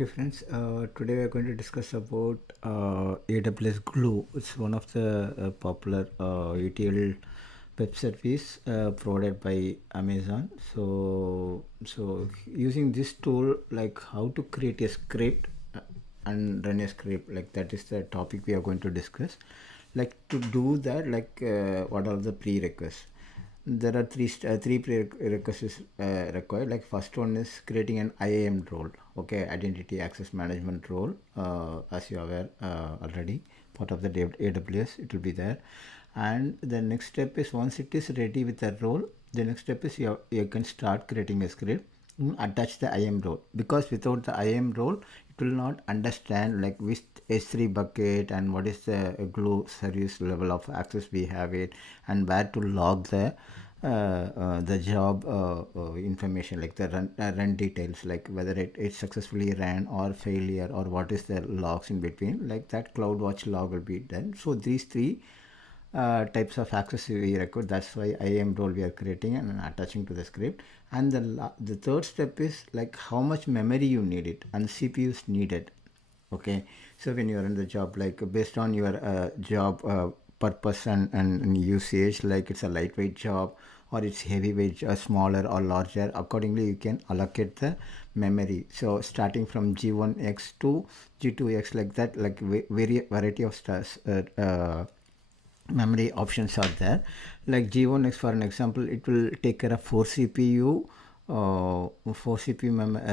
Hey friends, today we are going to discuss about AWS Glue. It's one of the popular ETL web service provided by Amazon. So using this tool, like how to create a script and run a script, like that is the topic we are going to discuss. Like to do that, like what are the prerequisites? There are three prerequisites required. Like first one is creating an IAM role, okay, identity access management role, as you are aware already, part of the AWS, it will be there. And the next step is, once it is ready with the role, the next step is you can start creating a script, attach the IAM role, because without the IAM role it will not understand like which S3 bucket and what is the glue service level of access we have it, and where to log the job information, like the run details, like whether it successfully ran or failure, or what is the logs in between, like that CloudWatch log will be done. So these three types of access we record. That's why IAM role we are creating and attaching to the script. And the third step is like how much memory you need it and CPUs needed. Okay, so when you're in the job, like based on your job purpose and usage, like it's a lightweight job or it's heavyweight, smaller or larger, accordingly you can allocate the memory. So starting from G1x to G2x, like that, like variety of stars memory options are there. Like G1x, for an example, it will take care of 4 CPU, 4 CPU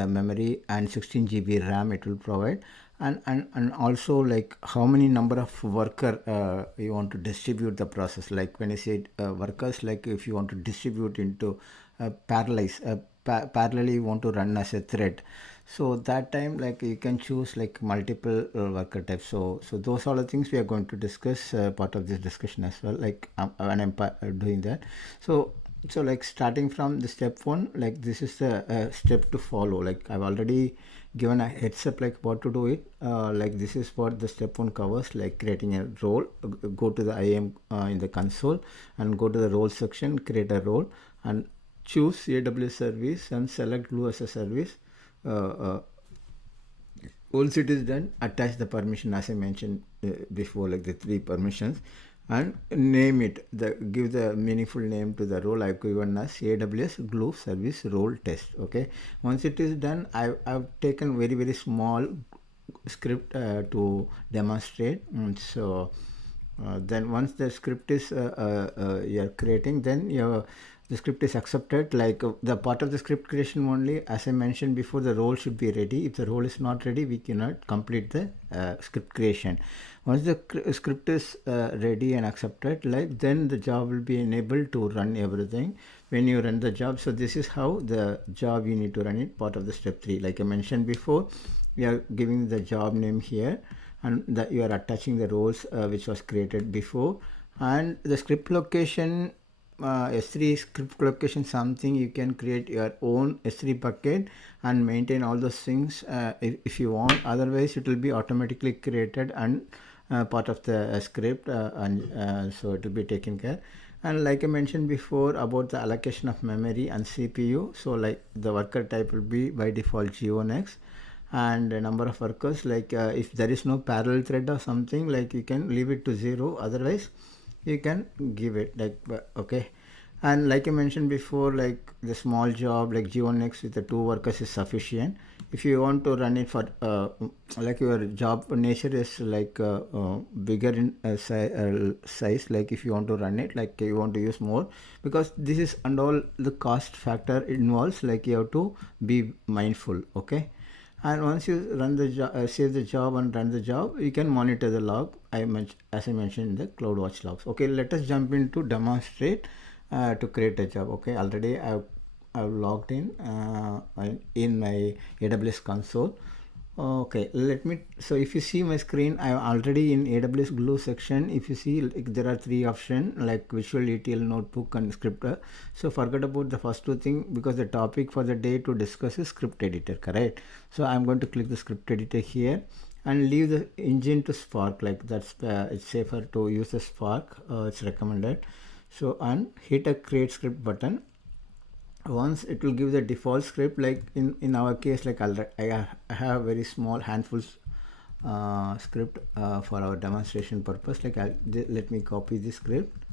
memory and 16 GB RAM it will provide. And also like how many number of worker you want to distribute the process. Like when I say workers, like if you want to distribute into parallelly you want to run as a thread, so that time like you can choose like multiple worker types. So those are the things we are going to discuss part of this discussion as well, like when I'm doing that. So like starting from the step one, like this is the step to follow. Like I've already given a heads up like what to do it. Like this is what the step one covers, like creating a role. Go to the IAM in the console and go to the role section, create a role and choose AWS service and select Glue as a service. Once it is done, attach the permission as I mentioned before, like the three permissions, and name it. Give the meaningful name to the role. I've given as AWS Glue Service Role Test. Okay. Once it is done, I've taken very small script to demonstrate. Then once the script is you're creating, then the script is accepted. Like the part of the script creation only, as I mentioned before, the role should be ready. If the role is not ready, we cannot complete the script creation. Once the script is ready and accepted, like then the job will be enabled to run everything when you run the job. So this is how the job you need to run it, part of the step 3. Like I mentioned before, we are giving the job name here, and that you are attaching the roles which was created before, and the script location, S3 script location, something you can create your own S3 bucket and maintain all those things if you want. Otherwise it will be automatically created and part of the script, and so it will be taken care. And like I mentioned before about the allocation of memory and CPU, so like the worker type will be by default G1x, and a number of workers, like if there is no parallel thread or something, like you can leave it to 0, otherwise you can give it like okay. And like I mentioned before, like the small job like G1x with the 2 workers is sufficient. If you want to run it for like your job nature is like bigger in size, like if you want to run it, like you want to use more, because this is and all the cost factor involves, like you have to be mindful. Okay. And once you run the job, save the job and run the job, you can monitor the log as I mentioned in the CloudWatch logs. Okay, let us jump into demonstrate to create a job. Okay, already I've logged in my AWS console. Okay, let me, so if you see my screen, I'm already in AWS Glue section. If you see, like, there are 3 options like Visual ETL, Notebook and Scripter. So forget about the first 2 things, because the topic for the day to discuss is script editor, correct? So I'm going to click the script editor here and leave the engine to Spark, like that's it's safer to use the Spark, it's recommended. So and hit a create script button, once it will give the default script, like in our case, like I have very small handfuls script for our demonstration purpose. Like let me copy this script.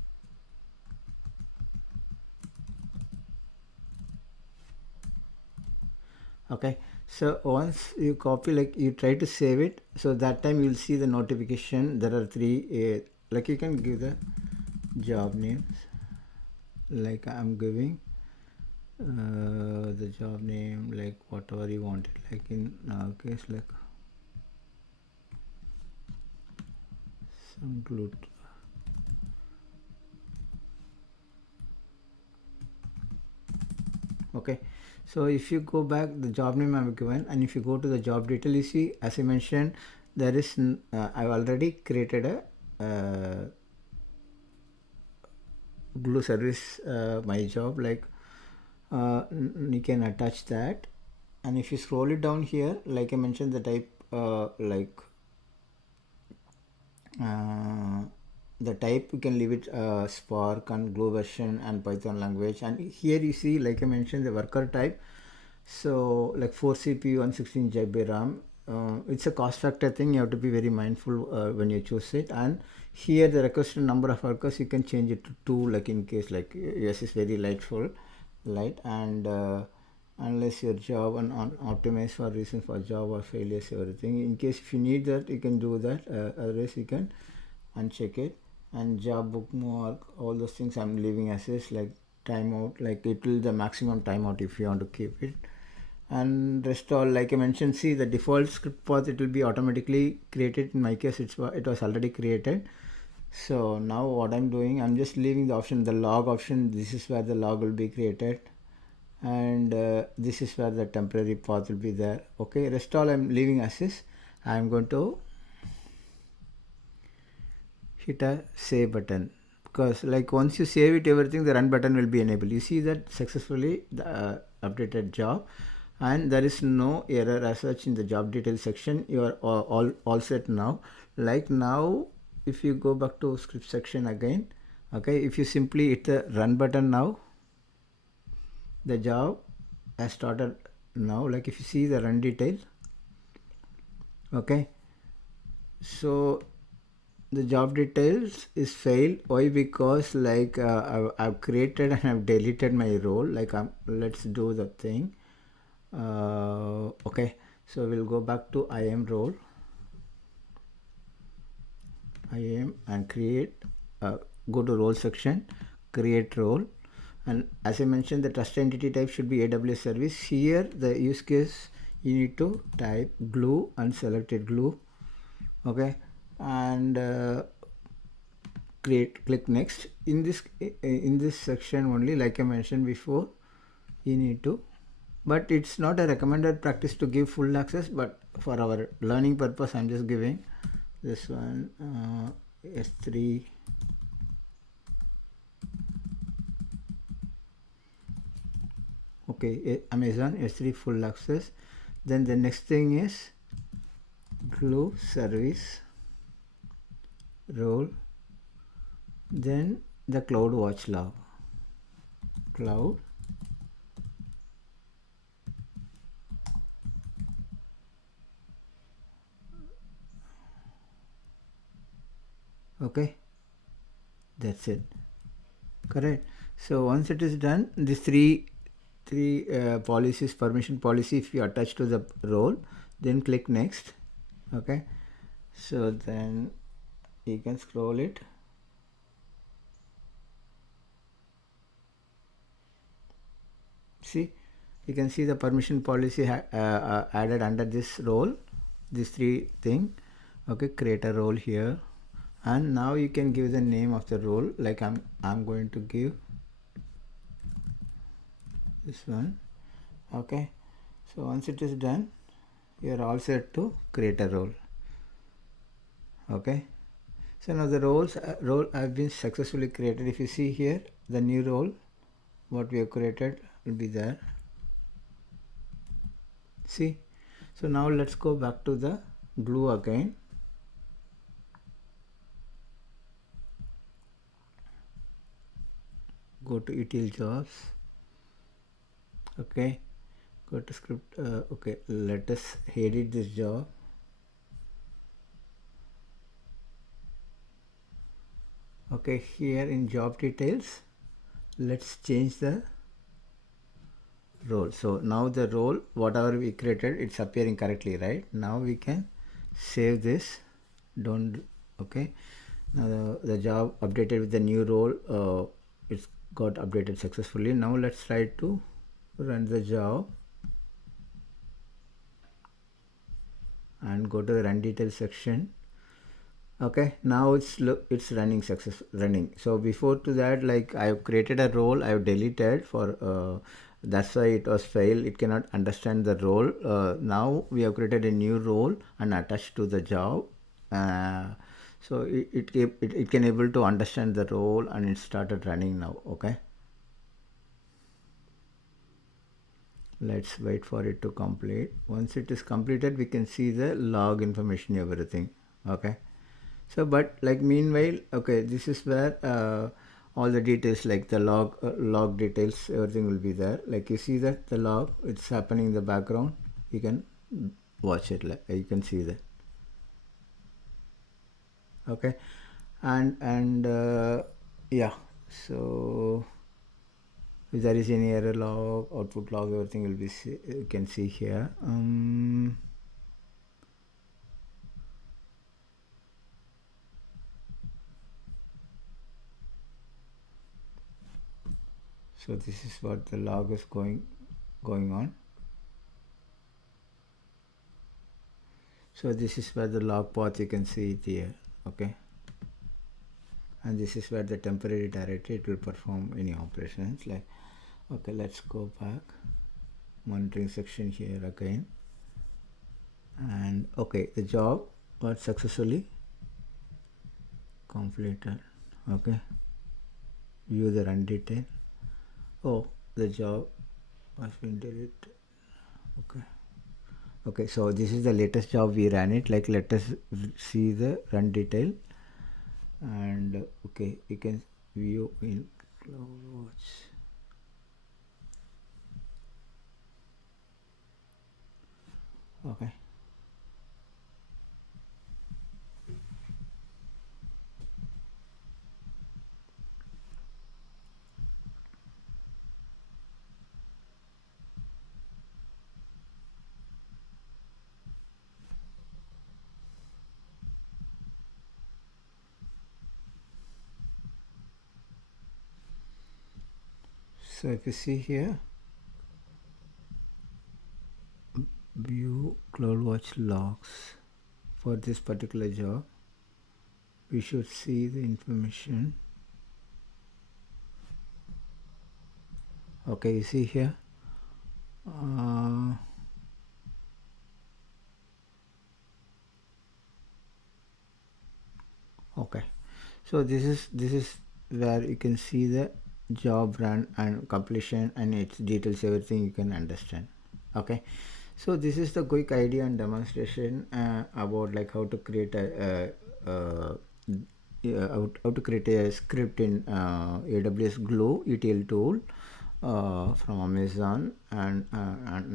Okay, so once you copy, like you try to save it, so that time you will see the notification. There are three like you can give the job names, like I'm giving the job name, like whatever you want it, like in our case, like some glue. Okay, so if you go back, the job name I've given, and if you go to the job detail, you see, as I mentioned, there is I've already created a glue service, my job, like you can attach that. And if you scroll it down here, like I mentioned, the type the type you can leave it Spark and Glue version and Python language. And here you see, like I mentioned, the worker type, so like 4 CPU and 16 GB RAM. It's a cost factor thing, you have to be very mindful when you choose it. And here the requested number of workers, you can change it to 2, like in case like yes is very light, and unless your job and optimize for reason for job or failures, everything. In case if you need that, you can do that, otherwise you can uncheck it. And job bookmark, all those things I'm leaving as is, like timeout, like it will the maximum timeout if you want to keep it. And rest all, like I mentioned, see the default script path, it will be automatically created. In my case, it was already created. So now what I'm doing, I'm just leaving the option, the log option. This is where the log will be created, and this is where the temporary path will be there. Okay, rest all I'm leaving as is. I'm going to hit a save button, because like once you save it, everything, the run button will be enabled. You see that successfully the updated job, and there is no error as such in the job detail section. You are all set now. Like now, if you go back to script section again, okay, if you simply hit the run button now, the job has started now. Like if you see the run detail, okay, so the job details is failed. Why? Because like I've created and I've deleted my role. Like let's do the thing. Okay, so we'll go back to IAM role, IAM, and create, go to role section, create role. And as I mentioned, the trust entity type should be AWS service. Here the use case, you need to type glue and select it glue. Okay, and click next. In this section only, like I mentioned before, you need to, but it's not a recommended practice to give full access, but for our learning purpose I'm just giving this one, S3. Okay, Amazon S3 full access. Then the next thing is glue service role, then the CloudWatch log, cloud, okay, that's it, correct. So once it is done, these three policies, permission policy, if you attach to the role, then click next. Okay, so then you can scroll it. See, you can see the permission policy added under this role, these three thing. Okay, create a role here, and now you can give the name of the role. Like I'm going to give this one. Okay, so once it is done, you are all set to create a role. Okay, so now the role have been successfully created. If you see here, the new role what we have created will be there. See, so now let's go back to the glue again. Go to ETL jobs, Okay, go to script. Okay, let us edit this job. Okay, here in job details, let's change the role. So now the role, whatever we created, it's appearing correctly, right? Now we can save this. Don't. Okay, now the job updated with the new role. It's got updated successfully. Now let's try to run the job and go to the run details section. Okay, now it's running. So before to that, like I've created a role, I've deleted for that's why it was failed. It cannot understand the role. Now we have created a new role and attached to the job. So it can able to understand the role and it started running now. Okay, let's wait for it to complete. Once it is completed, we can see the log information, everything. Okay, so but like meanwhile, okay, this is where all the details like the log details, everything will be there. Like you see that the log, it's happening in the background. You can watch it, like you can see that. Okay, and yeah, so if there is any error log, output log, everything will be you can see here. So this is what the log is going on. So this is where the log path, you can see it here. Okay, and this is where the temporary directory, it will perform any operations. Like, okay, let's go back, monitoring section here again, and okay, the job was successfully completed. Okay, view the run detail. Oh, the job has been deleted. Okay, okay, so this is the latest job we ran it. Like, let us see the run detail, and okay, you can view in CloudWatch. Okay, so if you see here, view CloudWatch logs for this particular job, we should see the information. Okay, you see here, okay, so this is where you can see the job run and completion and its details, everything you can understand. Okay, so this is the quick idea and demonstration about like how to create how to create a script in AWS Glue ETL tool from Amazon, and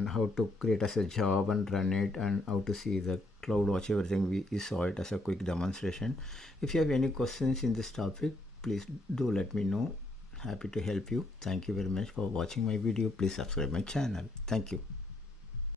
how to create as a job and run it, and how to see the CloudWatch, everything. We saw it as a quick demonstration. If you have any questions in this topic, please do let me know. Happy to help you. Thank you very much for watching my video. Please subscribe my channel. Thank you.